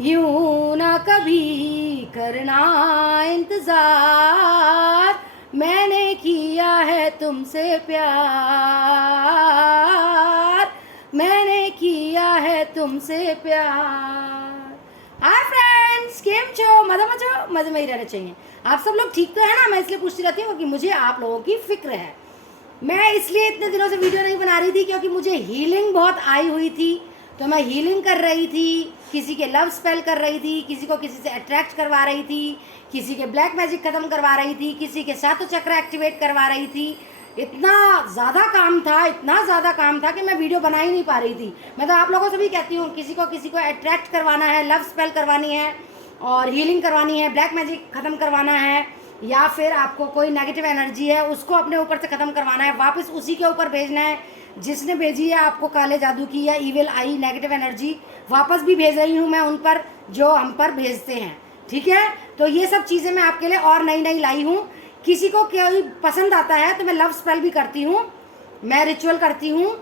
यूं ना कभी करना इंतजार, मैंने किया है तुमसे प्यार, मैंने किया है तुमसे प्यार। हाय फ्रेंड्स, केम छो? मजे में ही रहना चाहिए। आप सब लोग ठीक तो है ना? मैं इसलिए पूछती रहती हूँ क्योंकि मुझे आप लोगों की फिक्र है। मैं इसलिए इतने दिनों से वीडियो नहीं बना रही थी क्योंकि मुझे हीलिंग बहुत आई हुई थी, तो मैं हीलिंग कर रही थी, किसी के लव स्पेल कर रही थी, किसी को किसी से अट्रैक्ट करवा रही थी, किसी के ब्लैक मैजिक खत्म करवा रही थी, किसी के सातों चक्र एक्टिवेट करवा रही थी। इतना ज़्यादा काम था, इतना ज़्यादा काम था कि मैं वीडियो बना ही नहीं पा रही थी। मैं तो आप लोगों से भी कहती हूँ, किसी को अट्रैक्ट करवाना है, लव स्पेल करवानी है और हीलिंग करवानी है, ब्लैक मैजिक ख़त्म करवाना है, या फिर आपको कोई नेगेटिव एनर्जी है उसको अपने ऊपर से ख़त्म करवाना है, वापस उसी के ऊपर भेजना है जिसने भेजी है आपको काले जादू की या ईविल आई नेगेटिव एनर्जी। वापस भी भेज रही हूँ मैं उन पर जो हम पर भेजते हैं, ठीक है? तो ये सब चीज़ें मैं आपके लिए और नई नई लाई हूँ। किसी को कोई पसंद आता है तो मैं लव स्पेल भी करती हूँ, मैं रिचुअल करती हूँ,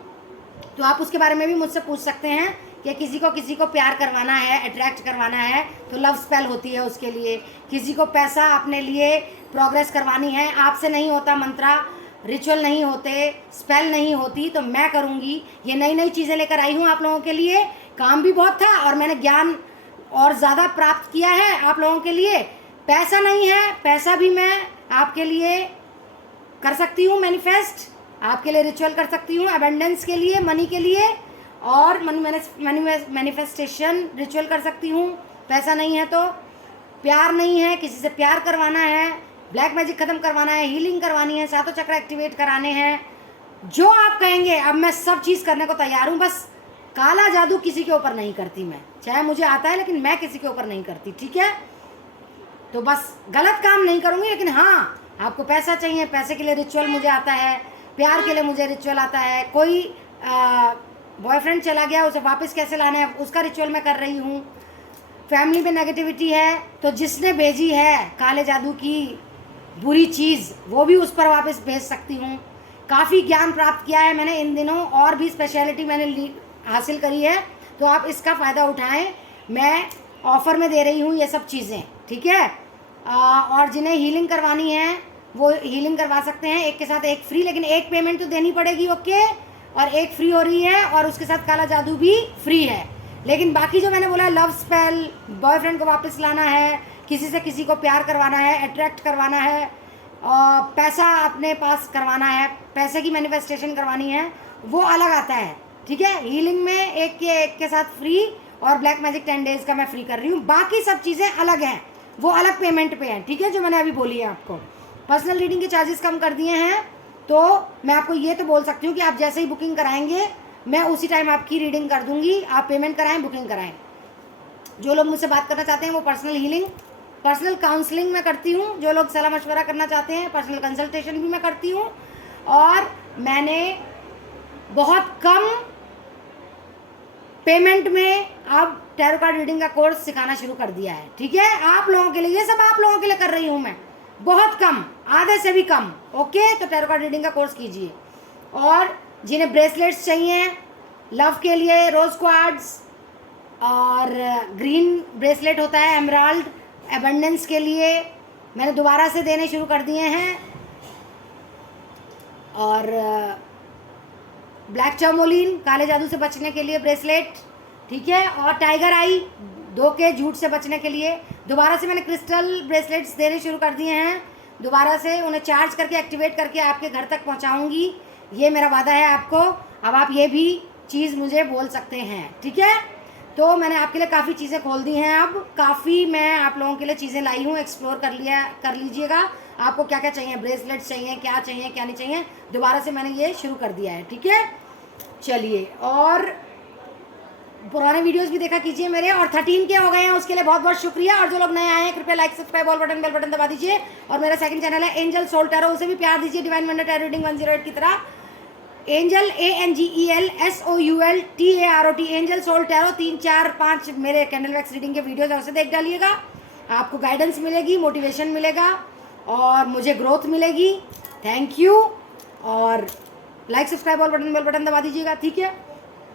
तो आप उसके बारे में भी मुझसे पूछ सकते हैं कि किसी को प्यार करवाना है, अट्रैक्ट करवाना है तो लव स्पेल होती है उसके लिए। किसी को पैसा अपने लिए प्रोग्रेस करवानी है, आपसे नहीं होता, मंत्रा रिचुअल नहीं होते, स्पेल नहीं होती, तो मैं करूँगी। ये नई नई चीज़ें लेकर आई हूँ आप लोगों के लिए। काम भी बहुत था और मैंने ज्ञान और ज़्यादा प्राप्त किया है आप लोगों के लिए। पैसा नहीं है, पैसा भी मैं आपके लिए कर सकती हूँ मैनिफेस्ट, आपके लिए रिचुअल कर सकती हूँ अबेंडेंस के लिए, मनी के लिए, और मनी मैनिफेस्टेशन रिचुअल कर सकती हूँ। पैसा नहीं है तो प्यार नहीं है, किसी से प्यार करवाना है, ब्लैक मैजिक ख़त्म करवाना है, हीलिंग करवानी है, सातों चक्र एक्टिवेट कराने हैं, जो आप कहेंगे अब मैं सब चीज़ करने को तैयार हूँ। बस काला जादू किसी के ऊपर नहीं करती मैं, चाहे मुझे आता है लेकिन मैं किसी के ऊपर नहीं करती, ठीक है? तो बस गलत काम नहीं करूँगी, लेकिन हाँ आपको पैसा चाहिए, पैसे के लिए रिचुअल मुझे आता है, प्यार के लिए मुझे रिचुअल आता है, कोई बॉयफ्रेंड चला गया उसे वापस कैसे लाना है उसका रिचुअल मैं कर रही हूँ। फैमिली में नेगेटिविटी है तो जिसने भेजी है काले जादू की बुरी चीज़ वो भी उस पर वापस भेज सकती हूँ। काफ़ी ज्ञान प्राप्त किया है मैंने इन दिनों, और भी स्पेशलिटी मैंने हासिल करी है, तो आप इसका फ़ायदा उठाएं। मैं ऑफ़र में दे रही हूँ ये सब चीज़ें, ठीक है? और जिन्हें हीलिंग करवानी है वो हीलिंग करवा सकते हैं, एक के साथ एक फ्री, लेकिन एक पेमेंट तो देनी पड़ेगी, ओके? और एक फ्री हो रही है और उसके साथ काला जादू भी फ्री है। लेकिन बाकी जो मैंने बोला, लव स्पेल, बॉयफ्रेंड को वापस लाना है, किसी से किसी को प्यार करवाना है, अट्रैक्ट करवाना है, और पैसा अपने पास करवाना है, पैसे की मैनिफेस्टेशन करवानी है, वो अलग आता है, ठीक है? हीलिंग में एक के साथ फ्री, और ब्लैक मैजिक 10 डेज़ का मैं फ्री कर रही हूँ। बाकी सब चीज़ें अलग हैं, वो अलग पेमेंट पे हैं, ठीक है? जो मैंने अभी बोली है आपको। पर्सनल रीडिंग के चार्जेस कम कर दिए हैं, तो मैं आपको ये तो बोल सकती हूँ कि आप जैसे ही बुकिंग कराएंगे मैं उसी टाइम आपकी रीडिंग कर दूंगी। आप पेमेंट कराएं, बुकिंग कराएं। जो लोग मुझसे बात करना चाहते हैं वो पर्सनल हीलिंग, पर्सनल काउंसलिंग मैं करती हूँ। जो लोग सलाह मशवरा करना चाहते हैं पर्सनल कंसल्टेशन भी मैं करती हूँ। और मैंने बहुत कम पेमेंट में अब टैरो कार्ड रीडिंग का कोर्स सिखाना शुरू कर दिया है, ठीक है? आप लोगों के लिए, ये सब आप लोगों के लिए कर रही हूँ मैं, बहुत कम, आधे से भी कम, ओके? तो टैरो कार्ड रीडिंग का कोर्स कीजिए। और जिन्हें ब्रेसलेट्स चाहिए लव के लिए, रोज क्वार्ट्ज और ग्रीन ब्रेसलेट होता है एमराल्ड, एबंडेंस के लिए मैंने दोबारा से देने शुरू कर दिए हैं। और ब्लैक चमोलिन, काले जादू से बचने के लिए ब्रेसलेट, ठीक है? और टाइगर आई, धोखे झूठ से बचने के लिए दोबारा से मैंने क्रिस्टल ब्रेसलेट्स देने शुरू कर दिए हैं। दोबारा से उन्हें चार्ज करके एक्टिवेट करके आपके घर तक पहुंचाऊंगी, ये मेरा वादा है आपको। अब आप ये भी चीज़ मुझे बोल सकते हैं, ठीक है? तो मैंने आपके लिए काफ़ी चीज़ें खोल दी हैं, अब काफ़ी मैं आप लोगों के लिए चीज़ें लाई हूँ, एक्सप्लोर कर लीजिएगा आपको क्या क्या चाहिए, ब्रेसलेट्स चाहिए, क्या चाहिए क्या नहीं चाहिए, दोबारा से मैंने ये शुरू कर दिया है, ठीक है? चलिए, और पुराने वीडियोस भी देखा कीजिए मेरे, और 13 के हो गए हैं उसके लिए बहुत बहुत शुक्रिया। और जो लोग नए आए हैं कृपया like, subscribe, all button, bell button दबा दीजिए। और मेरा सेकंड चैनल है एंजल सोल टैरो, उसे भी प्यार दीजिए, डिवाइन वंडर टैरो रीडिंग 108 की तरह। Angel ANGEL SOUL TAROT, angel soul tarot. 3, 4, 5 मेरे कैंडल वैक्स रीडिंग के वीडियोज है, उसे देख डालिएगा, आपको गाइडेंस मिलेगी, मोटिवेशन मिलेगा और मुझे ग्रोथ मिलेगी। Thank you. और like, subscribe, all button, bell button दबा दीजिएगा, ठीक है?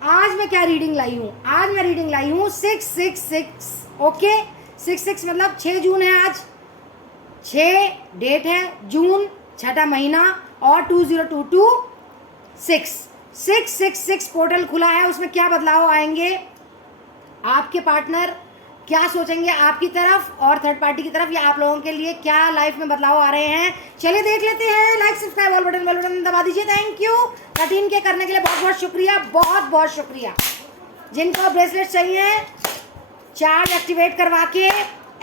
आज मैं क्या रीडिंग लाई हूँ? आज मैं रीडिंग लाई हूँ 666 ओके, 6/6 मतलब 6 जून है आज, 6 डेट है, जून 6ठा महीना, और 2022 6 पोर्टल खुला है। उसमें क्या बदलाव आएंगे, आपके पार्टनर क्या सोचेंगे आपकी तरफ और थर्ड पार्टी की तरफ, या आप लोगों के लिए क्या लाइफ में बदलाव आ रहे हैं, चलिए देख लेते हैं। Like subscribe all button bell button दबा दीजिए। थैंक यू 13 के करने के लिए बहुत बहुत शुक्रिया, बहुत बहुत शुक्रिया। जिनको ब्रेसलेट चाहिए चार्ज एक्टिवेट करवा के,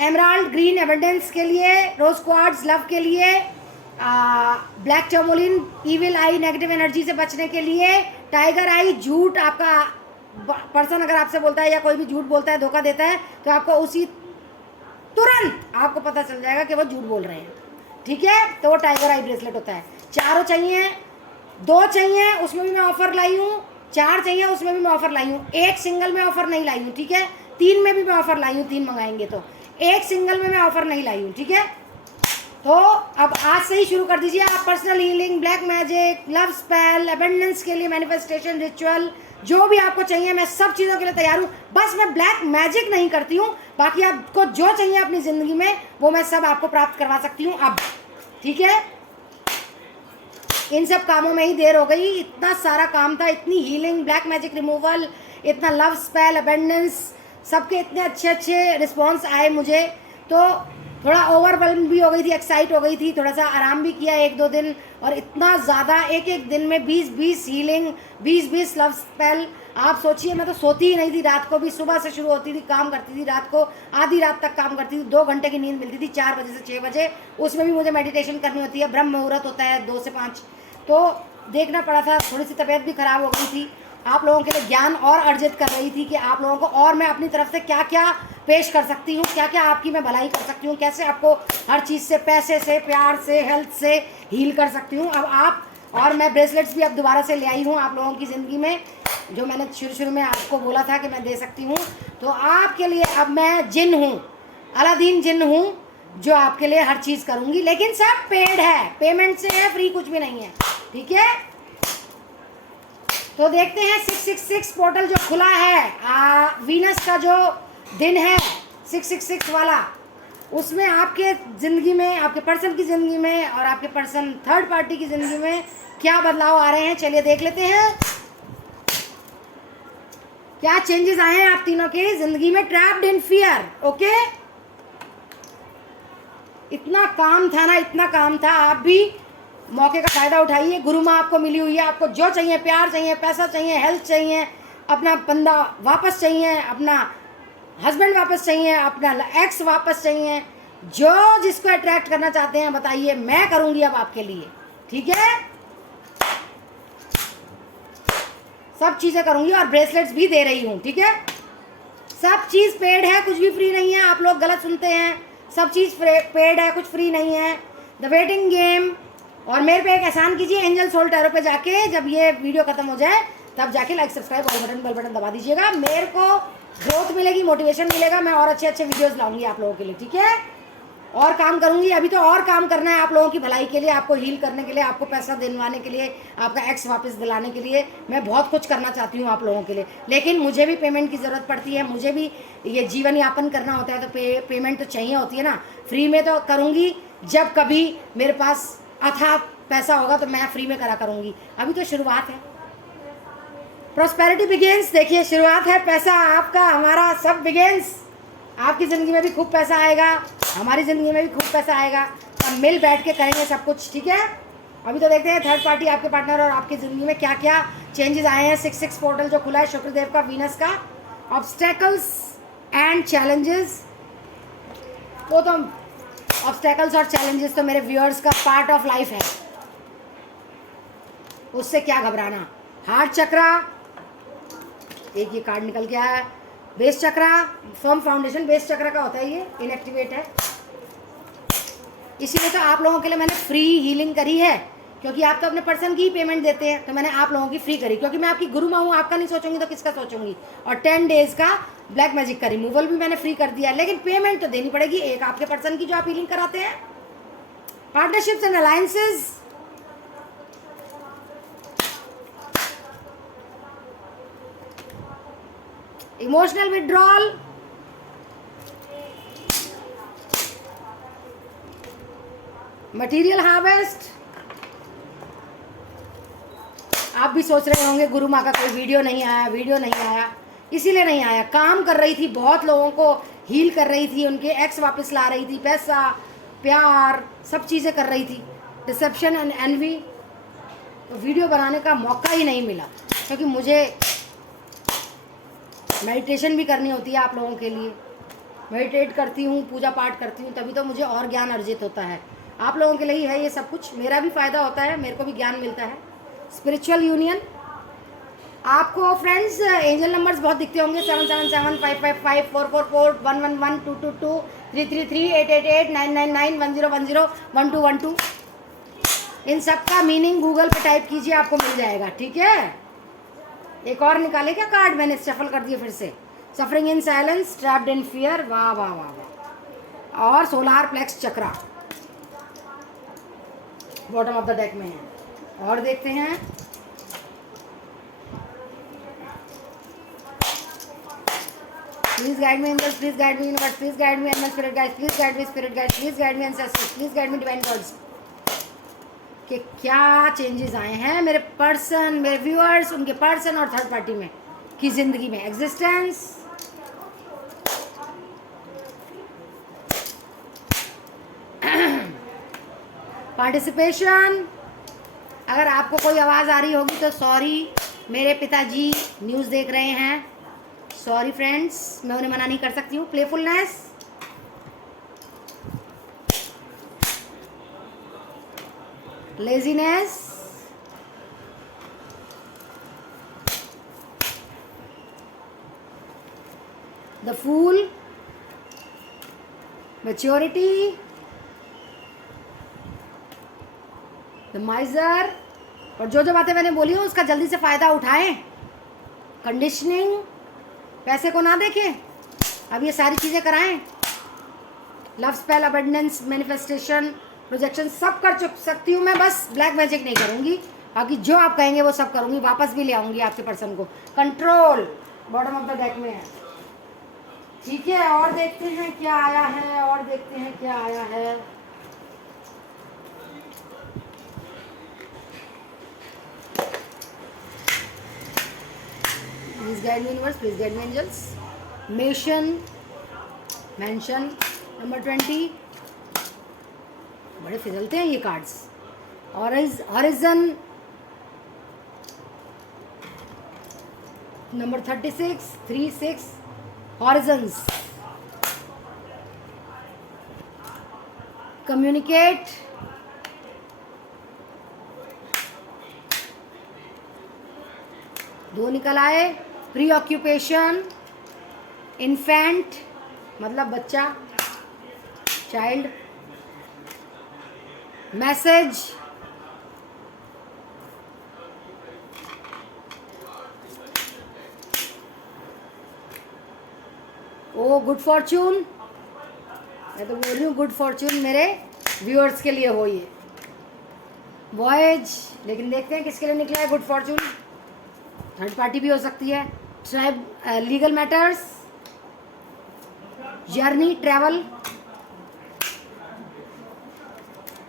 एमराल्ड ग्रीन एबंडेंस के लिए, रोज क्वार्ट्ज लव के लिए, ब्लैक टर्मोलिन इविल आई नेगेटिव एनर्जी से बचने के लिए, टाइगर आई झूठ, आपका पर्सन अगर आपसे बोलता है या कोई भी झूठ बोलता है, धोखा देता है, तो आपको उसी तुरंत आपको पता चल जाएगा कि वो झूठ बोल रहे हैं, ठीक है। तो वो टाइगर आई ब्रेसलेट होता है। 4 चाहिए, 2 चाहिए, उसमें भी मैं ऑफर लाई हूँ, 4 चाहिए उसमें भी मैं ऑफर लाई हूँ, 1 सिंगल में ऑफर नहीं लाई हूँ, ठीक है। 3 में भी मैं ऑफर लाई हूँ, 3 मंगाएंगे तो 1 सिंगल में मैं ऑफर नहीं लाई हूँ, ठीक है। तो अब आज से ही शुरू कर दीजिए आप personal healing, black magic, love spell, abundance के लिए मैनिफेस्टेशन रिचुअल, जो भी आपको चाहिए मैं सब चीज़ों के लिए तैयार हूँ। बस मैं ब्लैक मैजिक नहीं करती हूँ, बाकी आपको जो चाहिए अपनी ज़िंदगी में वो मैं सब आपको प्राप्त करवा सकती हूँ अब, ठीक है। इन सब कामों में ही देर हो गई, इतना सारा काम था, इतनी हीलिंग, ब्लैक मैजिक रिमूवल, इतना लव स्पेल, अबंडेंस, सबके इतने अच्छे अच्छे रिस्पॉन्स आए मुझे, तो थोड़ा ओवरवेल्म भी हो गई थी, एक्साइट हो गई थी, थोड़ा सा आराम भी किया 1-2 दिन, और इतना ज़्यादा एक दिन में 20-20 हीलिंग, 20-20 लव स्पेल। आप सोचिए मैं तो सोती ही नहीं थी रात को भी, सुबह से शुरू होती थी, काम करती थी, रात को आधी रात तक काम करती थी, 2 घंटे की नींद मिलती थी 4 बजे से 6 बजे, उसमें भी मुझे मेडिटेशन करनी होती है, ब्रह्म मुहूर्त होता है 2 से 5, तो देखना पड़ा था। थोड़ी सी तबीयत भी ख़राब हो गई थी, आप लोगों के लिए ज्ञान और अर्जित कर रही थी कि आप लोगों को और मैं अपनी तरफ से क्या क्या पेश कर सकती हूँ, क्या क्या आपकी मैं भलाई कर सकती हूँ, कैसे आपको हर चीज़ से, पैसे से, प्यार से, हेल्थ से हील कर सकती हूँ। अब आप और मैं ब्रेसलेट्स भी अब दोबारा से ले आई हूँ आप लोगों की ज़िंदगी में, जो मैंने शुरू में आपको बोला था कि मैं दे सकती हूँ। तो आपके लिए अब मैं जिन हूँ, अलादीन जिन हूँ, जो आपके लिए हर चीज़ करूँगी, लेकिन सब पेड है, पेमेंट से है, फ्री कुछ भी नहीं है, ठीक है। तो देखते हैं 666 पोर्टल जो खुला है, वीनस का जो दिन है 666 वाला, उसमें आपके ज़िंदगी में, आपके पर्सन की ज़िंदगी में और आपके पर्सन थर्ड पार्टी की ज़िंदगी में क्या बदलाव आ रहे हैं, चलिए देख लेते हैं क्या चेंजेस आए हैं आप तीनों की ज़िंदगी में। Trapped in fear, okay. इतना काम था ना, इतना काम था, आप भी मौके का फ़ायदा उठाइए। गुरु माँ आपको मिली हुई है, आपको जो चाहिए, प्यार चाहिए, पैसा चाहिए, हेल्थ चाहिए, अपना बंदा वापस चाहिए, अपना हस्बैंड वापस चाहिए, अपना एक्स वापस चाहिए, जो जिसको अट्रैक्ट करना चाहते हैं बताइए, मैं करूँगी अब आपके लिए, ठीक है। सब चीज़ें करूँगी और ब्रेसलेट्स भी दे रही हूँ, ठीक है। सब चीज़ पेड है, कुछ भी फ्री नहीं है, आप लोग गलत सुनते हैं, सब चीज़ पेड है, कुछ फ्री नहीं है। द वेटिंग गेम, और मेरे पे एक एहसान कीजिए, एंजल सोल टैरो पे जाके जब ये वीडियो खत्म हो जाए तब जाके लाइक सब्सक्राइब और बेल बटन दबा दीजिएगा। मेरे को ग्रोथ मिलेगी, मोटिवेशन मिलेगा, मैं और अच्छे अच्छे वीडियोस लाऊंगी आप लोगों के लिए, ठीक है। और काम करूंगी, अभी तो और काम करना है आप लोगों की भलाई के लिए, आपको हील करने के लिए, आपको पैसा दिलवाने के लिए, आपका एक्स वापस दिलाने के लिए, मैं बहुत कुछ करना चाहती हूँ आप लोगों के लिए, लेकिन मुझे भी पेमेंट की ज़रूरत पड़ती है, मुझे भी ये जीवन यापन करना होता है, तो पेमेंट तो चाहिए होती है ना। फ्री में तो करूँगी जब कभी मेरे पास अथाह पैसा होगा तो मैं फ्री में करा करूँगी, अभी तो शुरुआत है। प्रॉस्पेरिटी बिगिंस, देखिए शुरुआत है, पैसा आपका हमारा सब बिगिंस। आपकी ज़िंदगी में भी खूब पैसा आएगा, हमारी ज़िंदगी में भी खूब पैसा आएगा, हम मिल बैठ के करेंगे सब कुछ, ठीक है। अभी तो देखते हैं थर्ड पार्टी, आपके पार्टनर और आपकी ज़िंदगी में क्या क्या चेंजेस आए हैं। 666 पोर्टल जो खुला है शुक्रदेव का, वीनस का, ऑब्स्टेकल्स एंड चैलेंजेस, वो तो ऑब्स्टेकल्स और चैलेंजेस तो मेरे व्यूअर्स का पार्ट ऑफ लाइफ है, उससे क्या घबराना। हार्ट चक्रा, एक ये कार्ड निकल के आया है, बेस चक्रा, फर्म फाउंडेशन बेस चक्रा का होता है, ये इनएक्टिवेट है, इसीलिए तो आप लोगों के लिए मैंने फ्री हीलिंग करी है, क्योंकि आप तो अपने पर्सन की ही पेमेंट देते हैं, तो मैंने आप लोगों की फ्री करी, क्योंकि मैं आपकी गुरु माँ हूँ, आपका नहीं सोचूंगी तो किसका सोचूंगी। और 10 डेज का ब्लैक मैजिक का रिमूवल भी मैंने फ्री कर दिया, लेकिन पेमेंट तो देनी पड़ेगी एक आपके पर्सन की जो आप हीलिंग कराते हैं। Partnerships and alliances, emotional withdrawal, material harvest. आप भी सोच रहे होंगे गुरु माँ का कोई वीडियो नहीं आया, इसीलिए नहीं आया। काम कर रही थी, बहुत लोगों को हील कर रही थी, उनके एक्स वापस ला रही थी, पैसा प्यार सब चीज़ें कर रही थी। डिसेप्शन एंड एनवी, तो वीडियो बनाने का मौका ही नहीं मिला, क्योंकि मुझे मेडिटेशन भी करनी होती है आप लोगों के लिए। मेडिटेट करती हूँ, पूजा पाठ करती हूँ, तभी तो मुझे और ज्ञान अर्जित होता है। आप लोगों के लिए ही है ये सब कुछ, मेरा भी फ़ायदा होता है, मेरे को भी ज्ञान मिलता है। Spiritual union. आपको फ्रेंड्स एंजल नंबर्स बहुत दिखते होंगे, 777 555 444 111 222 333 888 999 1010 1212। इन सब का मीनिंग गूगल पे टाइप कीजिए, आपको मिल जाएगा, ठीक है। एक और निकाले क्या कार्ड, मैंने शफल कर दिए फिर से। Suffering in silence, trapped in fear, वाह वाह वाह वाह। और solar plexus chakra bottom of the deck में है। और देखते हैं, please guide me angels, please guide me universe, please guide me animal spirit guides, please guide me spirit guides, please guide me ancestors, please guide me divine gods, कि क्या changes आए हैं मेरे पर्सन, मेरे व्यूअर्स, उनके person और third party में की जिंदगी में। Existence, participation. अगर आपको कोई आवाज़ आ रही होगी तो सॉरी, मेरे पिताजी न्यूज़ देख रहे हैं, सॉरी फ्रेंड्स, मैं उन्हें मना नहीं कर सकती हूँ। Playfulness, laziness, the fool, maturity, the miser. और जो जो बातें मैंने बोली हो उसका जल्दी से फ़ायदा उठाएं। कंडीशनिंग, पैसे को ना देखें, अब ये सारी चीज़ें कराएं। Love spell, abundance, manifestation, projection सब कर सकती हूँ मैं, बस ब्लैक मैजिक नहीं करूँगी। बाकी जो आप कहेंगे वो सब करूँगी, वापस भी ले आऊँगी आपके पर्सन को। Control bottom of the deck में है, ठीक है। और देखते हैं क्या आया है, और देखते हैं क्या आया है। Please guide me universe, please guide me angels. Mansion number 20, बड़े फिजलते हैं ये cards. Horizon number 36 horizons. Communicate, दो निकल आए। प्री ऑक्यूपेशन, इन्फेंट मतलब बच्चा, child. Message, oh good fortune. मैं तो बोल रही हूँ गुड फॉर्च्यून मेरे व्यूअर्स के लिए हो ये। वॉयज, लेकिन देखते हैं किसके लिए निकला है गुड फॉर्च्यून। थर्ड पार्टी भी हो सकती है। Tribe, legal matters, journey, travel.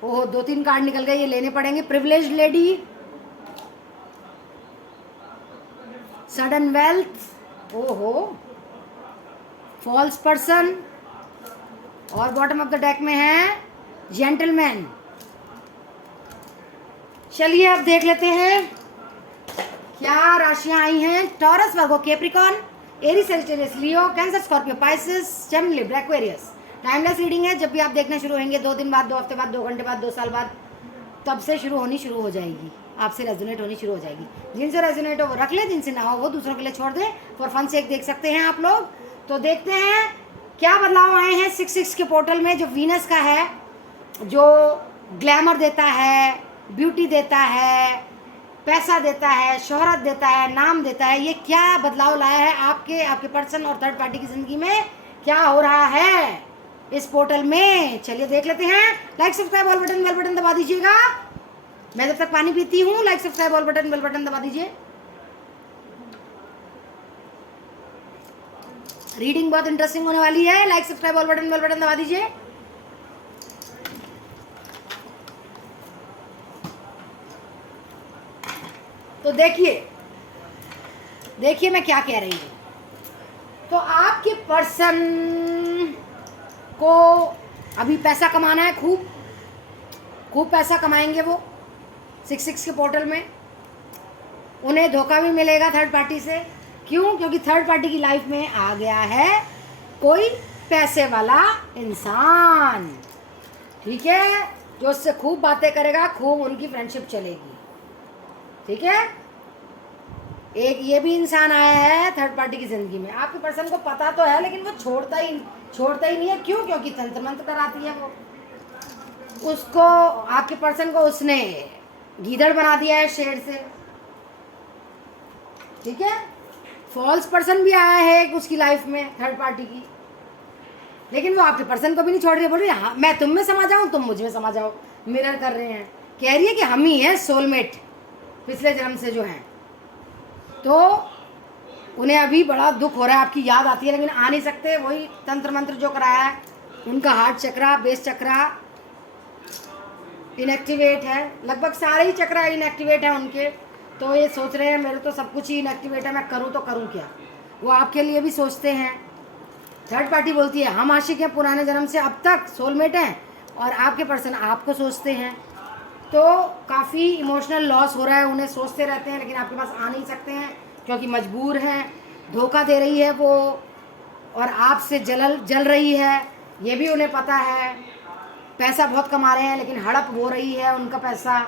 ओह 2-3 कार्ड निकल गए, ये लेने पड़ेंगे। प्रिविलेज्ड लेडी, सडन वेल्थ, ओहो, फॉल्स पर्सन। और बॉटम ऑफ द डेक में है जेंटलमैन। चलिए अब देख लेते हैं क्या राशियां आई हैं। Taurus, Virgo, Capricorn, Aries, Sagittarius, Leo, Cancer, Scorpio, Pisces, Gemini, Libra, Aquarius. Timeless reading है, जब भी आप देखना शुरू होंगे 2 दिन बाद, 2 हफ्ते बाद, 2 घंटे बाद, 2 साल बाद, तब से शुरू हो जाएगी, आपसे रेजोनेट होनी शुरू हो जाएगी। जिनसे रेजोनेट हो वो रख ले, जिनसे ना हो वो दूसरों के लिए छोड़ दे। फॉर फन से एक देख सकते हैं आप लोग। तो देखते हैं क्या बदलाव आए हैं 6-6 के पोर्टल में। जो वीनस का है, जो ग्लैमर देता है, ब्यूटी देता है, पैसा देता है, शोहरत देता है, नाम देता है, ये क्या बदलाव लाया है आपके पर्सन और थर्ड पार्टी की ज़िंदगी में, क्या हो रहा है इस पोर्टल में। चलिए देख लेते हैं। लाइक, सब्सक्राइब, बेल बटन दबा दीजिएगा। मैं जब तक पानी पीती हूँ, लाइक, सब्सक्राइब, बेल बटन दबा दीजिए। रीडिंग बहुत इंटरेस्टिंग होने वाली है। लाइक, सब्सक्राइब, बेल बटन दबा दीजिए। तो देखिए मैं क्या कह रही हूँ। तो आपके पर्सन को अभी पैसा कमाना है, खूब पैसा कमाएंगे वो 6-6 के पोर्टल में। उन्हें धोखा भी मिलेगा थर्ड पार्टी से। क्यों? क्योंकि थर्ड पार्टी की लाइफ में आ गया है कोई पैसे वाला इंसान, ठीक है, जो उससे खूब बातें करेगा, खूब उनकी फ्रेंडशिप चलेगी, ठीक है। एक ये भी इंसान आया है थर्ड पार्टी की जिंदगी में। आपके पर्सन को पता तो है, लेकिन वो छोड़ता ही नहीं है। क्यों? क्योंकि तंत्र मंत्र कराती है वो उसको। आपके पर्सन को उसने गीदड़ बना दिया है शेर से, ठीक है। फॉल्स पर्सन भी आया है उसकी लाइफ में थर्ड पार्टी की, लेकिन वो आपके पर्सन को भी नहीं छोड़ रही है। बोल रही है हाँ मैं तुम में समा जाऊं, तुम मुझ में समा जाओ। मिरर कर रहे हैं, कह रही है कि हम ही हैं सोलमेट पिछले जन्म से जो हैं। तो उन्हें अभी बड़ा दुख हो रहा है, आपकी याद आती है, लेकिन आ नहीं सकते। वही तंत्र मंत्र जो कराया है, उनका हार्ट चक्रा, बेस चक्रा इनएक्टिवेट है। लगभग सारे ही चक्रा इनएक्टिवेट है उनके। तो ये सोच रहे हैं मेरे तो सब कुछ ही इनएक्टिवेट है, मैं करूँ तो करूँ क्या। वो आपके लिए भी सोचते हैं। थर्ड पार्टी बोलती है हम आशिक हैं पुराने जन्म से, अब तक सोलमेट हैं, और आपके पर्सन आपको सोचते हैं। तो काफ़ी इमोशनल लॉस हो रहा है, उन्हें सोचते रहते हैं, लेकिन आपके पास आ नहीं सकते हैं क्योंकि मजबूर हैं। धोखा दे रही है वो, और आपसे जल रही है, ये भी उन्हें पता है। पैसा बहुत कमा रहे हैं, लेकिन हड़प हो रही है उनका पैसा,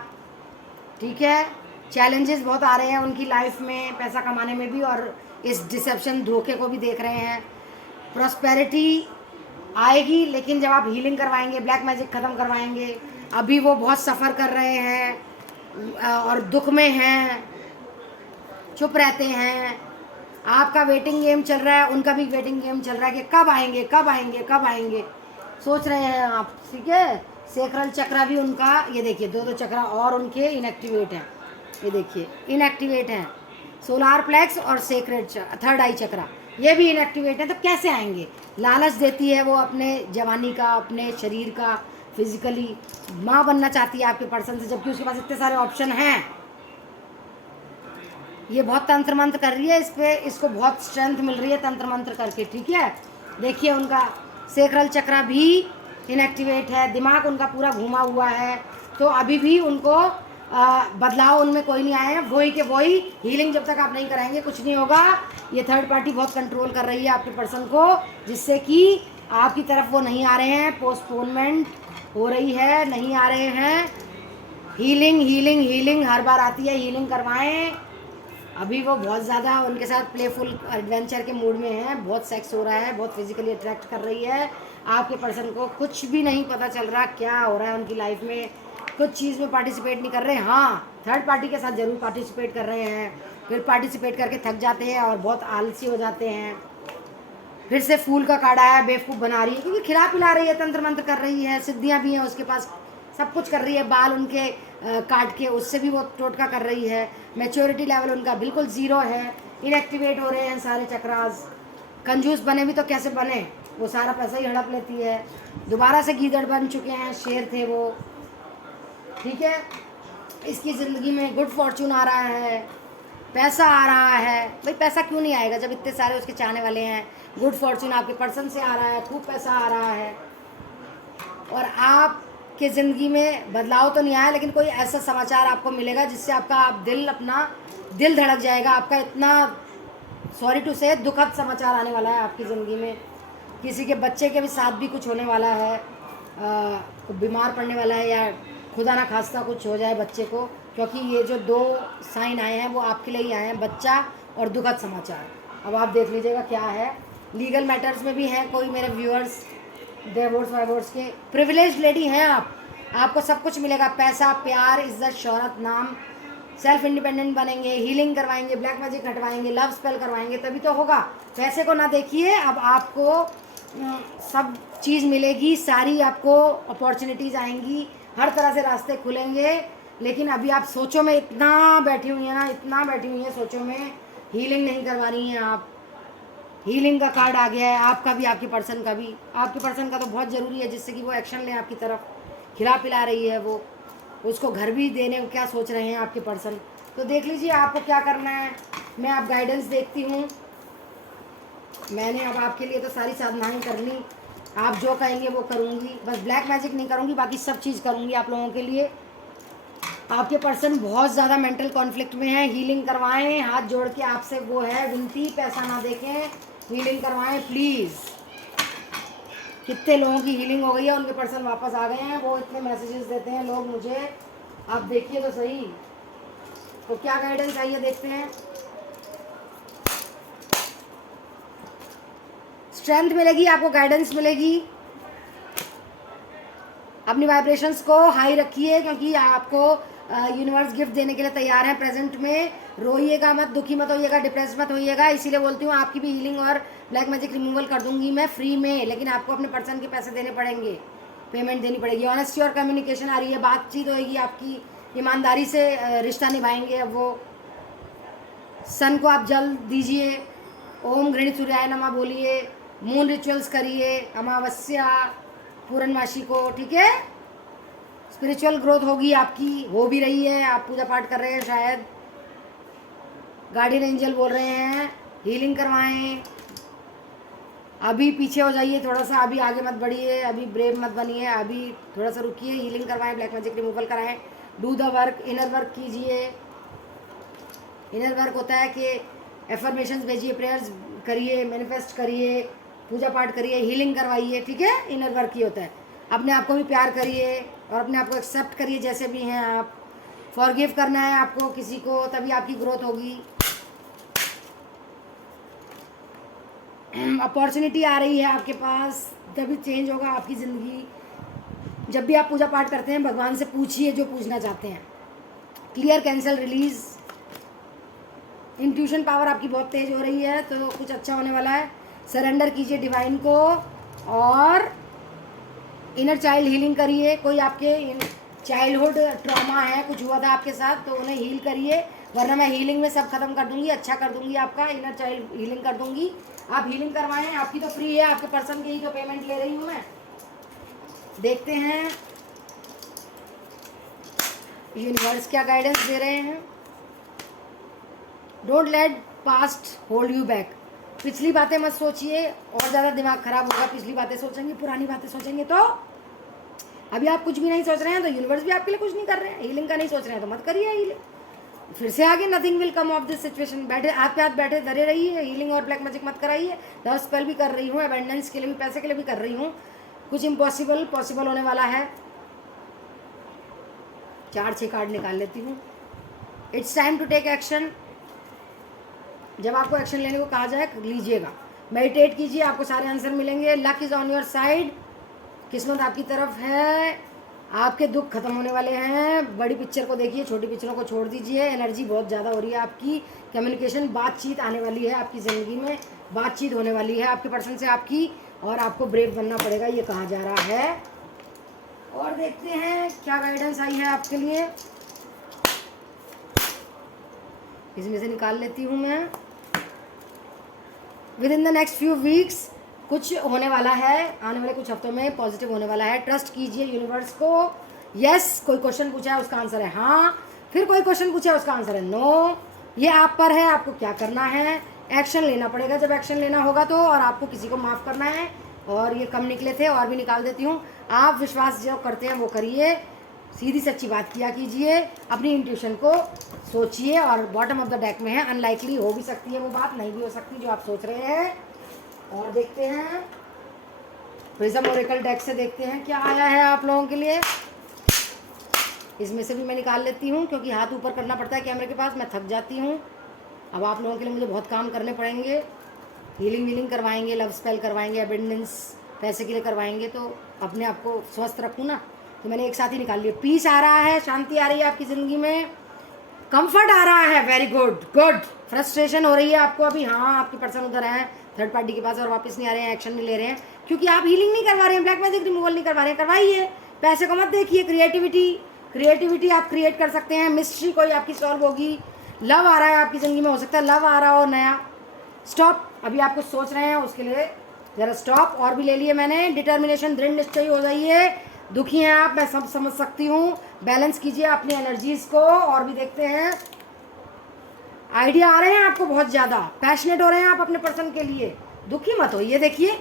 ठीक है। चैलेंजेस बहुत आ रहे हैं उनकी लाइफ में पैसा कमाने में भी, और इस डिसेप्शन धोखे को भी देख रहे हैं। प्रॉस्पेरिटी आएगी, लेकिन जब आप हीलिंग करवाएंगे, ब्लैक मैजिक ख़त्म करवाएंगे। अभी वो बहुत सफ़र कर रहे हैं और दुख में हैं, चुप रहते हैं। आपका वेटिंग गेम चल रहा है, उनका भी वेटिंग गेम चल रहा है कि कब आएंगे कब आएंगे कब आएंगे, सोच रहे हैं आप, ठीक है। सेक्रल चक्रा भी उनका, ये देखिए 2 चक्रा और उनके इनएक्टिवेट हैं, ये देखिए इनएक्टिवेट हैं। सोलार प्लेक्स और सेक्रेट थर्ड आई चक्रा ये भी इनएक्टिवेट है। तो कैसे आएंगे? लालच देती है वो अपने जवानी का, अपने शरीर का, फिजिकली। माँ बनना चाहती है आपके पर्सन से, जबकि उसके पास इतने सारे ऑप्शन हैं। ये बहुत तंत्र मंत्र कर रही है, इसको बहुत स्ट्रेंथ मिल रही है तंत्र मंत्र करके, ठीक है। देखिए उनका सेक्रल चक्रा भी इनएक्टिवेट है, दिमाग उनका पूरा घुमा हुआ है। तो अभी भी उनको बदलाव उनमें कोई नहीं आया है, वही के वही। हीलिंग जब तक आप नहीं कराएंगे कुछ नहीं होगा। ये थर्ड पार्टी बहुत कंट्रोल कर रही है आपके पर्सन को, जिससे कि आपकी तरफ वो नहीं आ रहे हैं। पोस्टपोनमेंट हो रही है, नहीं आ रहे हैं। हीलिंग हीलिंग हीलिंग हर बार आती है, हीलिंग करवाएं। अभी वो बहुत ज़्यादा उनके साथ प्लेफुल एडवेंचर के मूड में है, बहुत सेक्स हो रहा है, बहुत फिजिकली अट्रैक्ट कर रही है। आपके पर्सन को कुछ भी नहीं पता चल रहा क्या हो रहा है उनकी लाइफ में, कुछ चीज़ में पार्टिसिपेट नहीं कर रहे। हाँ, थर्ड पार्टी के साथ ज़रूर पार्टिसिपेट कर रहे हैं, फिर पार्टिसिपेट करके थक जाते हैं और बहुत आलसी हो जाते हैं। फिर से फूल का काढ़ा है, बेवकूफ़ बना रही है, क्योंकि खिला पिला रही है, तंत्र मंत्र कर रही है, सिद्धियाँ भी हैं उसके पास, सब कुछ कर रही है। बाल उनके काट के उससे भी वो टोटका कर रही है। मैच्योरिटी लेवल उनका बिल्कुल 0 है, इनएक्टिवेट हो रहे हैं सारे चक्रास। कंजूस बने भी तो कैसे बने, वो सारा पैसा ही हड़प लेती है। दोबारा से गीदड़ बन चुके हैं, शेर थे वो, ठीक है। इसकी ज़िंदगी में गुड फॉर्चून आ रहा है, पैसा आ रहा है। भाई पैसा क्यों नहीं आएगा जब इतने सारे उसके चाहने वाले हैं। गुड फॉर्चून आपके पर्सन से आ रहा है, खूब पैसा आ रहा है। और आपके ज़िंदगी में बदलाव तो नहीं आया, लेकिन कोई ऐसा समाचार आपको मिलेगा जिससे आपका अपना दिल धड़क जाएगा। आपका इतना सॉरी टू से दुखद समाचार आने वाला है आपकी ज़िंदगी में। किसी के बच्चे के भी साथ भी कुछ होने वाला है, बीमार पड़ने वाला है, या खुदा ना खास्ता कुछ हो जाए बच्चे को, क्योंकि ये जो 2 साइन आए हैं वो आपके लिए ही आए हैं, बच्चा और दुखद समाचार। अब आप देख लीजिएगा क्या है। लीगल मैटर्स में भी हैं कोई मेरे व्यूअर्स, डिवोर्स वाइवोर्स के। प्रिविलेज लेडी हैं आप, आपको सब कुछ मिलेगा, पैसा, प्यार, इज्जत, शोहरत, नाम। सेल्फ इंडिपेंडेंट बनेंगे, हीलिंग करवाएंगे, ब्लैक मैजिक हटवाएंगे, लव स्पेल करवाएंगे, तभी तो होगा। पैसे को ना देखिए, अब आपको सब चीज़ मिलेगी, सारी आपको अपॉर्चुनिटीज़ आएंगी, हर तरह से रास्ते खुलेंगे। लेकिन अभी आप सोचों में इतना बैठी हुई हैं ना, इतना बैठी हुई हैं सोचों में, हीलिंग नहीं करवा रही हैं आप। हीलिंग का कार्ड आ गया है आपका भी, आपके पर्सन का भी। आपके पर्सन का तो बहुत ज़रूरी है, जिससे कि वो एक्शन लें आपकी तरफ। खिला पिला रही है वो, उसको घर भी देने को क्या सोच रहे हैं आपके पर्सन। तो देख लीजिए आपको क्या करना है। मैं आप गाइडेंस देखती हूँ। मैंने अब आपके लिए तो सारी साधनाएं कर ली, आप जो कहेंगे वो करूँगी। बस ब्लैक मैजिक नहीं करूँगी, बाकी सब चीज़ करूँगी आप लोगों के लिए। आपके पर्सन बहुत ज़्यादा मेंटल कॉन्फ्लिक्ट में है, हीलिंग करवाएं। हाथ जोड़ के आपसे वो है विनती, पैसा ना देखें, हीलिंग करवाएं प्लीज़। कितने लोगों की हीलिंग हो गई है, उनके पर्सन वापस आ गए हैं। वो इतने मैसेजेस देते हैं लोग मुझे, आप देखिए तो सही। तो क्या गाइडेंस आइए देखते हैं। स्ट्रेंथ मिलेगी आपको, गाइडेंस मिलेगी। अपनी वाइब्रेशंस को हाई रखिए, क्योंकि आपको यूनिवर्स गिफ्ट देने के लिए तैयार है। प्रेजेंट में रोइएगा मत, दुखी मत होइएगा, डिप्रेस मत होइएगा। इसीलिए बोलती हूँ आपकी भी हीलिंग और ब्लैक मैजिक रिमूवल कर दूंगी मैं फ्री में, लेकिन आपको अपने पर्सन के पैसे देने पड़ेंगे, पेमेंट देनी पड़ेगी। ऑनेस्टी और कम्युनिकेशन आ रही है, बातचीत होएगी आपकी, ईमानदारी से रिश्ता निभाएंगे। अब वो सन को आप जल दीजिए, ओम गृहिणी सूर्याय नमः बोलिए, मून रिचुअल्स करिए, अमावस्या पूर्णमासी को, ठीक है। स्पिरिचुअल ग्रोथ होगी आपकी, हो भी रही है। आप पूजा पाठ कर रहे हैं शायद, गार्डियन एंजल बोल रहे हैं हीलिंग करवाएं। अभी पीछे हो जाइए थोड़ा सा, अभी आगे मत बढ़िए, अभी ब्रेव मत बनिए, अभी थोड़ा सा रुकिए। हीलिंग करवाएं, ब्लैक मैजिक रिमूवल कराएं, do the work, inner work कीजिए। इनर वर्क होता है कि एफर्मेशंस भेजिए, प्रेयर्स करिए, मैनिफेस्ट करिए, पूजा पाठ करिए, हीलिंग करवाइए, ठीक है। इनर वर्क ही होता है। अपने आप को भी प्यार करिए और अपने आप को एक्सेप्ट करिए जैसे भी हैं आप। फॉरगिव करना है आपको किसी को, तभी आपकी ग्रोथ होगी। अपॉर्चुनिटी आ रही है आपके पास, तभी चेंज होगा आपकी ज़िंदगी। जब भी आप पूजा पाठ करते हैं भगवान से पूछिए जो पूछना चाहते हैं। Clear, cancel, release. Intuition power आपकी बहुत तेज हो रही है, तो कुछ अच्छा होने वाला है। सरेंडर कीजिए डिवाइन को और इनर चाइल्ड हीलिंग करिए। कोई आपके चाइल्डहुड ट्रॉमा है, कुछ हुआ था आपके साथ, तो उन्हें हील करिए, वरना मैं हीलिंग में सब खत्म कर दूंगी, अच्छा कर दूंगी। आपका इनर चाइल्ड हीलिंग कर दूंगी। आप हीलिंग करवाएं, आपकी तो फ्री है, आपके पर्सन की ही तो पेमेंट ले रही हूँ मैं। देखते हैं यूनिवर्स क्या गाइडेंस दे रहे हैं। Don't let past hold you back. पिछली बातें मत सोचिए, और ज़्यादा दिमाग खराब होगा। पिछली बातें सोचेंगे, पुरानी बातें सोचेंगे तो अभी आप कुछ भी नहीं सोच रहे हैं, तो यूनिवर्स भी आपके लिए कुछ नहीं कर रहे हैं। हीलिंग का नहीं सोच रहे हैं तो मत करिए हीलिंग। फिर से आगे nothing will come of this situation. बैठे हाथ पे हाथ बैठे धरे रहिए, हीलिंग और ब्लैक मैजिक मत कराइए। लव स्पेल भी कर रही हूँ, अबेंडेंस के लिए भी, पैसे के लिए भी कर रही हूँ। कुछ इम्पॉसिबल पॉसिबल होने वाला है। 4-6 कार्ड निकाल लेती हूँ। It's time to take action. जब आपको एक्शन लेने को कहा जाए लीजिएगा। मेडिटेट कीजिए, आपको सारे आंसर मिलेंगे। Luck is on your side, किस्मत आपकी तरफ है। आपके दुख खत्म होने वाले हैं। बड़ी पिक्चर को देखिए, छोटी पिक्चरों को छोड़ दीजिए। एनर्जी बहुत ज़्यादा हो रही है आपकी। कम्युनिकेशन, बातचीत आने वाली है आपकी ज़िंदगी में, बातचीत होने वाली है आपके पर्सन से आपकी, और आपको ब्रेव बनना पड़ेगा, ये कहा जा रहा है। और देखते हैं क्या गाइडेंस आई है आपके लिए। इसमें से निकाल लेती हूँ मैं। With in the next few weeks कुछ होने वाला है, आने वाले कुछ हफ्तों में पॉजिटिव होने वाला है। ट्रस्ट कीजिए यूनिवर्स को। यस, कोई क्वेश्चन पूछा है उसका आंसर है हाँ, फिर कोई क्वेश्चन पूछा है उसका आंसर है नो। ये आप पर है, आपको क्या करना है। एक्शन लेना पड़ेगा जब एक्शन लेना होगा तो, और आपको किसी को माफ़ करना है। और ये कम निकले थे, और भी निकाल देती हूँ। आप विश्वास जो करते हैं वो करिए, सीधी सच्ची बात किया कीजिए, अपनी इंट्यूशन को सोचिए। और बॉटम ऑफ द डेक में है, अनलाइकली हो भी सकती है वो बात, नहीं भी हो सकती जो आप सोच रहे हैं। और देखते हैं प्रिज्म ओरेकल डेक से, देखते हैं क्या आया है आप लोगों के लिए। इसमें से भी मैं निकाल लेती हूँ, क्योंकि हाथ ऊपर करना पड़ता है कैमरे के पास, मैं थक जाती हूँ। अब आप लोगों के लिए मुझे बहुत काम करने पड़ेंगे। हीलिंग वीलिंग करवाएंगे, लव स्पेल करवाएंगे, अबेंडेंस पैसे के लिए करवाएंगे, तो अपने आप को स्वस्थ रखूँ ना। तो मैंने एक साथ ही निकाल लिया। पीस आ रहा है, शांति आ रही है आपकी ज़िंदगी में, कंफर्ट आ रहा है। Very good good. फ्रस्ट्रेशन हो रही है आपको अभी, हाँ आपके पर्सन उधर हैं थर्ड पार्टी के पास और वापस नहीं आ रहे हैं, एक्शन नहीं ले रहे हैं, क्योंकि आप हीलिंग नहीं करवा रहे हैं, ब्लैक मैजिक रिमूवल नहीं करवा रहे हैं। करवाइए, पैसे को मत देखिए। क्रिएटिविटी आप क्रिएट कर सकते हैं। मिस्ट्री कोई आपकी सॉल्व होगी। लव आ रहा है आपकी ज़िंदगी में, हो सकता है लव आ रहा हो नया। स्टॉप, अभी आप कुछ सोच रहे हैं उसके लिए ज़रा स्टॉप। और भी ले लिए मैंने। डिटर्मिनेशन, दृढ़ निश्चय हो जाइए। दुखी हैं आप, मैं सब समझ सकती हूँ। बैलेंस कीजिए अपनी एनर्जीज़ को। और भी देखते हैं आइडिया आ रहे हैं आपको बहुत ज़्यादा, पैशनेट हो रहे हैं आप अपने पर्सन के लिए, दुखी मत हो। ये देखिए,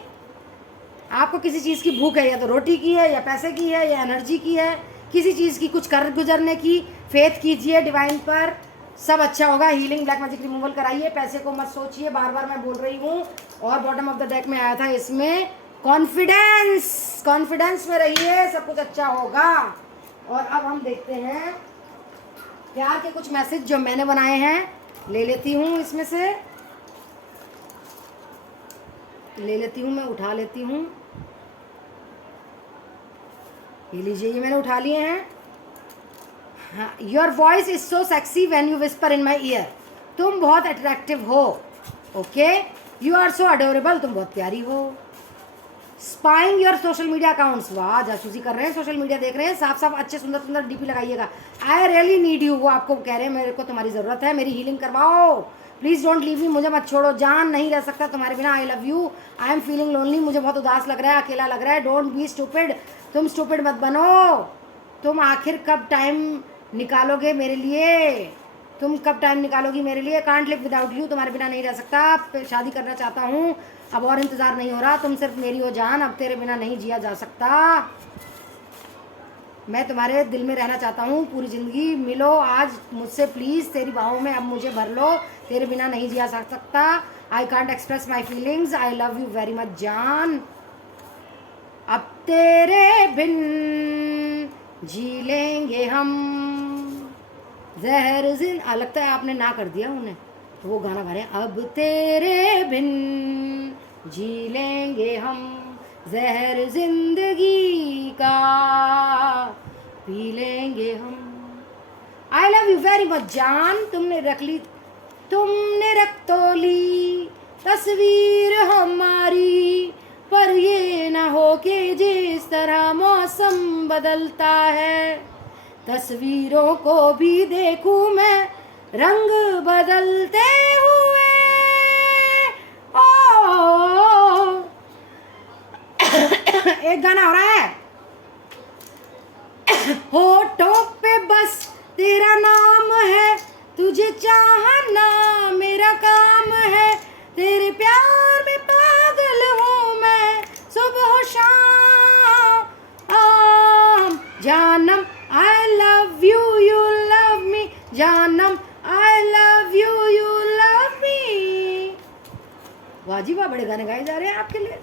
आपको किसी चीज़ की भूख है, या तो रोटी की है, या पैसे की है, या एनर्जी की है, किसी चीज़ की कुछ कर गुजरने की। फेथ कीजिए डिवाइन पर, सब अच्छा होगा। हीलिंग ब्लैक मैजिक रिमूवल कराइए, पैसे को मत सोचिए, बार बार मैं बोल रही हूँ। और बॉटम ऑफ द डेक में आया था इसमें कॉन्फिडेंस, कॉन्फिडेंस में रहिए, सब कुछ अच्छा होगा। और अब हम देखते हैं प्यार के कुछ मैसेज जो मैंने बनाए हैं, ले लेती हूँ इसमें से, ले लेती हूँ, मैं उठा लेती हूँ। ये लीजिए, ये मैंने उठा लिए हैं। हाँ, your voice is so sexy when you whisper in my ear. तुम बहुत अट्रैक्टिव हो। Okay, you are so adorable, तुम बहुत प्यारी हो। Spying your social media accounts, वाह, जासूसी कर रहे हैं, सोशल मीडिया देख रहे हैं, साफ साफ अच्छे सुंदर सुंदर डीपी लगाइएगा। आई रियली नीड यू, वो आपको कह रहे हैं मेरे को तुम्हारी ज़रूरत है, मेरी हीलिंग करवाओ, प्लीज़ डोंट लीव मी, मुझे मत छोड़ो, जान नहीं रह सकता तुम्हारे बिना, आई love you, I am feeling lonely, मुझे बहुत उदास लग रहा है, अकेला लग रहा है, डोंट बी स्टूपिड, तुम स्टूपिड मत बनो, तुम आखिर कब टाइम निकालोगे मेरे लिए, तुम कब टाइम निकालोगी मेरे लिए, कांट लिव विदाउट यू, तुम्हारे बिना नहीं रह सकता, शादी करना चाहता हूँ, अब और इंतज़ार नहीं हो रहा, तुम सिर्फ मेरी हो जान, अब तेरे बिना नहीं जिया जा सकता, मैं तुम्हारे दिल में रहना चाहता हूँ पूरी ज़िंदगी, मिलो आज मुझसे प्लीज़, तेरी बाहों में अब मुझे भर लो, तेरे बिना नहीं जिया जा सकता, I can't express my feelings, I love you very much जान, अब तेरे बिन जी लेंगे हम, जहर लगता है आपने ना कर दिया उन्हें, तो वो गाना गा रहे हैं, अब तेरे बिन जी लेंगे हम, जहर जिंदगी का पी लेंगे हम, आई लव यू वेरी मच जान, तुमने रख तो ली तस्वीर हमारी, पर ये ना हो कि जिस तरह मौसम बदलता है, तस्वीरों को भी देखूं मैं रंग बदलते हुए, ओ एक गाना हो रहा है, होठों पे बस तेरा नाम है, तुझे चाहना मेरा काम है, तेरे प्यार में पागल हूँ मैं, सुबह शाम जानम, I love you, you love me, जानम, I love you, you love me. वाह जी वाह, बड़े गाने गाए जा रहे हैं आपके लिए।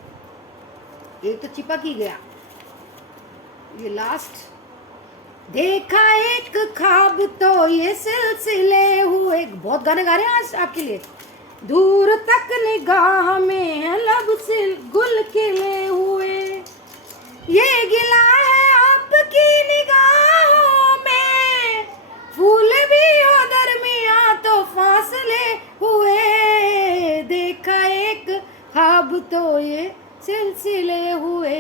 एक तो चिपक ही गया, ये लास्ट। देखा एक ख्वाब तो ये सिलसिले हुए, बहुत गाने गा रहे हैं आज आपके लिए। दूर तक निगाह में है लब से गुल खिले हुए, ये गिला है आपकी निगाहों में, फूल भी हो दरमिया तो फासले हुए, देखा एक ख्वाब तो ये सिलसिले हुए,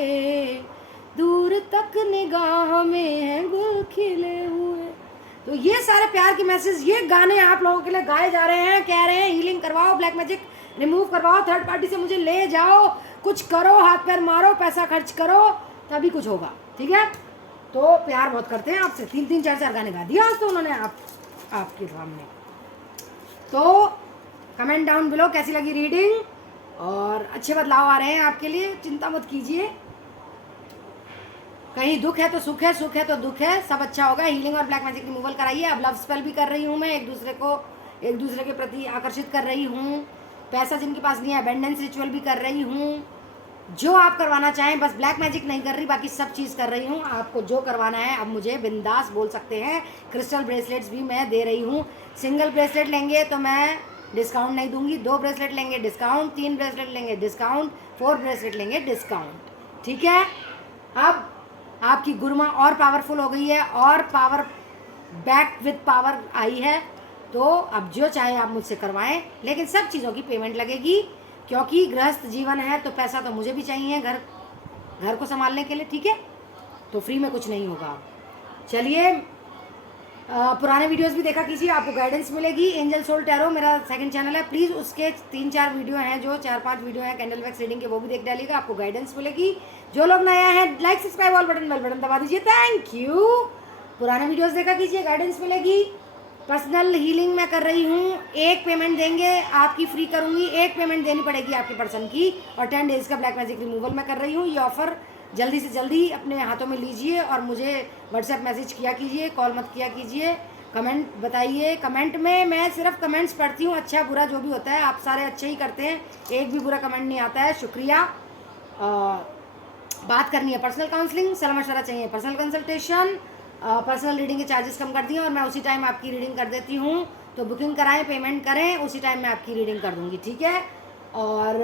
दूर तक निगाह में है गुल खिले हुए। तो ये सारे प्यार के मैसेज, ये गाने आप लोगों के लिए गाए जा रहे हैं, कह रहे हैं हीलिंग करवाओ, ब्लैक मैजिक रिमूव करवाओ, थर्ड पार्टी से मुझे ले जाओ, कुछ करो, हाथ पैर मारो, पैसा खर्च करो, तभी कुछ होगा, ठीक है। तो प्यार बहुत करते हैं आपसे, 3-3 4-4 गाने गा दिया आज तो उन्होंने आपके सामने। तो कमेंट डाउन बिलो कैसी लगी रीडिंग, और अच्छे बदलाव आ रहे हैं आपके लिए, चिंता मत कीजिए, कहीं दुख है तो सुख है, सुख है तो दुख है, सब अच्छा होगा। हीलिंग और ब्लैक मैजिक रिमूवल कराइए। अब लव स्पेल भी कर रही हूँ मैं, एक दूसरे के प्रति आकर्षित कर रही हूँ, पैसा जिनके पास नहीं है अबेंडेंस रिचुअल भी कर रही हूँ, जो आप करवाना चाहें, बस ब्लैक मैजिक नहीं कर रही, बाकी सब चीज़ कर रही हूँ। आपको जो करवाना है अब मुझे बिंदास बोल सकते हैं। क्रिस्टल ब्रेसलेट्स भी मैं दे रही हूँ, सिंगल ब्रेसलेट लेंगे तो मैं डिस्काउंट नहीं दूंगी, 2 ब्रेसलेट लेंगे डिस्काउंट, 3 ब्रेसलेट लेंगे डिस्काउंट, 4 ब्रेसलेट लेंगे डिस्काउंट, ठीक है। अब आपकी गुरमा और पावरफुल हो गई है, और पावर बैक विद पावर आई है, तो अब जो चाहे आप मुझसे करवाएं, लेकिन सब चीज़ों की पेमेंट लगेगी, क्योंकि गृहस्थ जीवन है तो पैसा तो मुझे भी चाहिए घर को संभालने के लिए, ठीक है। तो फ्री में कुछ नहीं होगा। चलिए, पुराने वीडियोस भी देखा कीजिए, आपको गाइडेंस मिलेगी। एंजल सोल टैरो मेरा सेकंड चैनल है, प्लीज़ उसके 3-4 वीडियो हैं, जो 4-5 वीडियो हैं कैंडल वैक्स रीडिंग के, वो भी देख डालिएगा, आपको गाइडेंस मिलेगी। जो लोग नया है, like subscribe all button bell button दबा दीजिए, थैंक यू। पुराने वीडियोस देखा कीजिए, गाइडेंस मिलेगी। पर्सनल हीलिंग मैं कर रही हूँ, एक पेमेंट देंगे आपकी फ्री करूँगी, एक पेमेंट देनी पड़ेगी आपके पर्सन की, और 10 डेज का ब्लैक मैजिक रिमूवल मैं कर रही हूँ। ये ऑफ़र जल्दी से जल्दी अपने हाथों में लीजिए और मुझे व्हाट्सएप मैसेज किया कीजिए, कॉल मत किया कीजिए, कमेंट बताइए। कमेंट में मैं सिर्फ कमेंट्स पढ़ती हूँ, अच्छा बुरा जो भी होता है आप सारे अच्छे ही करते हैं, एक भी बुरा कमेंट नहीं आता है, शुक्रिया। बात करनी है पर्सनल काउंसलिंग, सलाह मशवरा चाहिए, पर्सनल कंसल्टेशन, पर्सनल रीडिंग के चार्जेस कम कर दिए और मैं उसी टाइम आपकी रीडिंग कर देती हूँ। तो बुकिंग कराएं, पेमेंट करें, उसी टाइम मैं आपकी रीडिंग कर दूँगी, ठीक है। और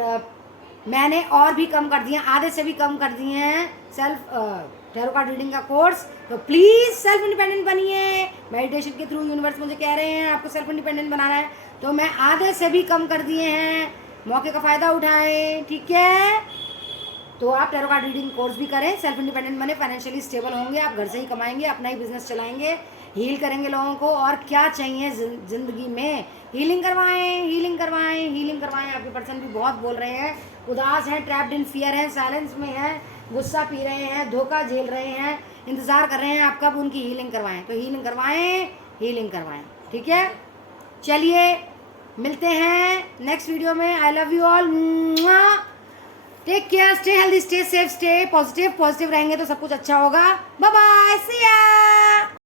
मैंने और भी कम कर दिए, आधे से भी कम कर दिए हैं सेल्फ टैरो कार्ड रीडिंग का कोर्स। तो प्लीज़ सेल्फ इंडिपेंडेंट बनिए। मेडिटेशन के थ्रू यूनिवर्स मुझे कह रहे हैं आपको सेल्फ इंडिपेंडेंट बनाना है, तो मैं आधे से भी कम कर दिए हैं, मौके का फ़ायदा उठाएं, ठीक है। तो आप टैरो कार्ड रीडिंग कोर्स भी करें, सेल्फ इंडिपेंडेंट बने, फाइनेंशियली स्टेबल होंगे, आप घर से ही कमाएंगे, अपना ही बिजनेस चलाएंगे, हील करेंगे लोगों को। और क्या चाहिए ज़िंदगी में, हीलिंग करवाएं, हीलिंग करवाएं, हीलिंग करवाएं। आपके पर्सन भी बहुत बोल रहे हैं, उदास हैं, ट्रैप्ड इन फियर हैं, साइलेंस में हैं, गुस्सा पी रहे हैं, धोखा झेल रहे हैं, इंतज़ार कर रहे हैं आप कब उनकी हीलिंग करवाएं। तो हीलिंग करवाएं, हीलिंग करवाएं, ठीक है। चलिए मिलते हैं नेक्स्ट वीडियो में। I love you all, take care, stay healthy, stay safe, stay positive. Positive रहेंगे तो सब कुछ अच्छा होगा। बाय बाय, सी या।